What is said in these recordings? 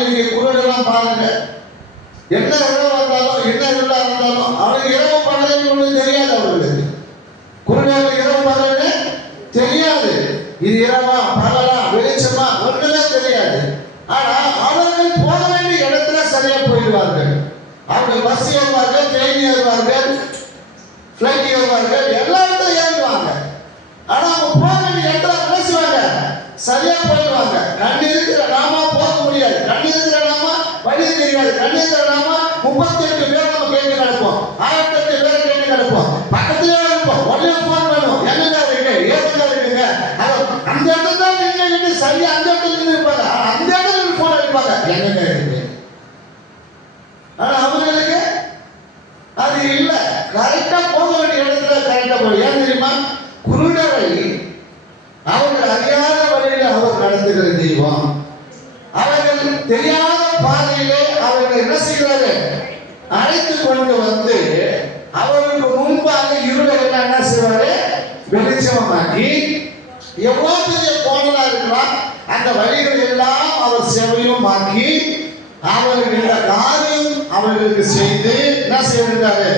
இன்னைக்கு குருடெல்லாம் பாருங்க, என்ன இரவு வந்தாலும் என்ன இருளா இருந்தாலும் அவனுக்கு இரவு பகல்னு ஒண்ணு தெரியாது. அவர்களுக்கு குருடனுக்கு இரவு பகல்னு தெரியாது. இது இரவா பகலா வெளிச்சமா ஒன்றுமே தெரியாது. ஆனா அவர்கள் போக வேண்டிய இடத்துல சரியா போயிடுவார்கள். அவர்கள் பஸ் ஏறுவார்கள், ட்ரெயின் ஏறுவார்கள், பிளைட் ஏறுவார்கள், எல்லா இடத்துல ஏறுவாங்க. ஆனா அவங்க போக வேண்டிய இடத்துல பேசுவாங்க, சரியா போயிடுவாங்க. கண்ணு இருக்கிற நாம போக முடியாது, கண்ணு இருக்கிற நாம வழி தெரியாது, கண்ணு இருக்கிற நாம 38 பேர் நம்ம கேட்டு கிடப்போம், 1008 பேர் கேட்டு கிடப்போம், பக்கத்திலே இருப்போம், உடனே போன் பண்ணுவோம், என்னங்க இருக்கு ஏதுங்க இருக்குங்க. அந்த இடத்துல நின்று சரியா அந்த இடத்துல இருந்து இருப்பாங்க, அந்த இடத்துல போன் அடிப்பாங்க, என்னங்க இருக்கு. ஆனா அவங்களுக்கு அது இல்ல, கரெக்டா போக வேண்டிய இடத்துல கரெக்டா போய். ஏன் தெரியுமா? குருடரை அவர்கள் அறியாத வழியில அவர் நடத்துகிற தெய்வம். அவர்கள் தெரியாத பாதையிலே அவர்கள் என்ன செய்கிறார்கள்? அழைத்து கொண்டு வந்து அவருக்கு முன்பாக இருளை என்ன செய்வாரு? வெளிச்சமாக்கி, எவ்வளவு பெரிய கோணலா இருக்கலாம் அந்த வழிகள் எல்லாம் அவர் செவையும் ஆக்கி அவர்கள் இந்த காரியம் அவர்களுக்கு செய்து என்ன செய்கிறாரு?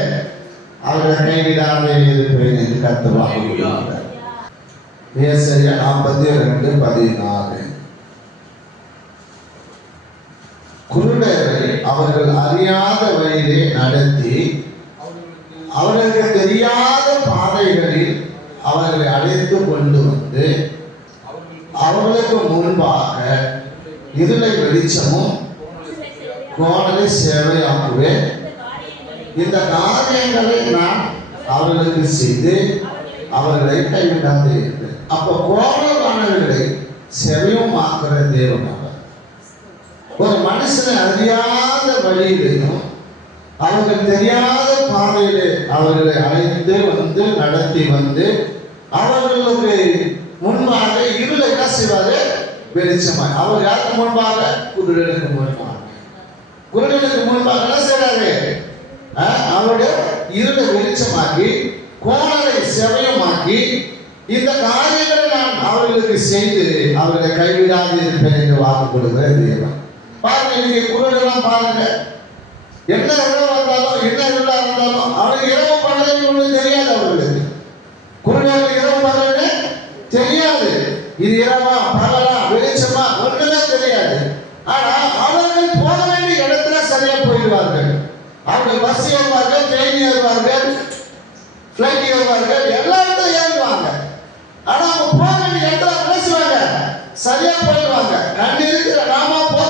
அவரை கைவிடாமல் இருப்பேன் என்று கர்த்தர் வாக்கு கொடுக்கிறார். ஏசாயா 42:14. குருடரை அவர்கள் அறியாத வழியிலே நடத்தி அவர்களுக்கு தெரியாத பாதைகளில் அவர்களை அழைத்து கொண்டு வந்து அவர்களுக்கு முன்பாக இருளை வெளிச்சமும் கோணலை சேவையாக்குவேன். இந்த காரியங்களை நான் அவர்களுக்கு செய்து அவர்களை கைவிடாது இருப்பேன். அப்ப கோணலானவர்களை செவையும் ஆக்கிற தேவன் அவர். ஒரு மனுஷனை அறியாத வழியிலையும் அவர்கள் தெரியாத பாதையிலே அவர்களை அழைத்து வந்து நடத்தி வந்து அவர்களுக்கு முன்பாக இருளை என்ன செய்வாரு? வெளிச்சமாய். அவர் யாருக்கு முன்பாக? குருடனுக்கு முன்பாக. குருடனுக்கு முன்பாக என்ன செய்றாரு? அவருடைய இருளை வெளிச்சமாக்கி கோணலை செவையமாக்கி இந்த காரியங்களை நான் அவர்களுக்கு செய்து அவர்களை கைவிடாது இருப்பேன் என்று வாக்கு கொடுக்கிற தேவன். பாருங்க, இன்னைக்கு குருடெல்லாம் பாருங்க, என்ன இரவு வந்தாலும் என்ன இருளா இருந்தாலும் அவனுக்கு இரவு பகல்னு ஒண்ணு தெரியாது. அவர்களுக்கு குருடனுக்கு இரவு பகல்னு தெரியாது. இது இரவா பகலா வெளிச்சமா ஒன்றுமே தெரியாது. ஆனா அவர்கள் போக வேண்டிய இடத்துல சரியா போயிடுவார்கள். அவர்கள் பஸ் ஏறுவார்கள், ட்ரெயின் ஏறுவார்கள், பிளைட் ஏறுவார்கள், எல்லா இடத்துல ஏறுவாங்க. ஆனா அவங்க போக வேண்டிய இடத்துல பேசுவாங்க, சரியா போயிடுவாங்க. கண்ணு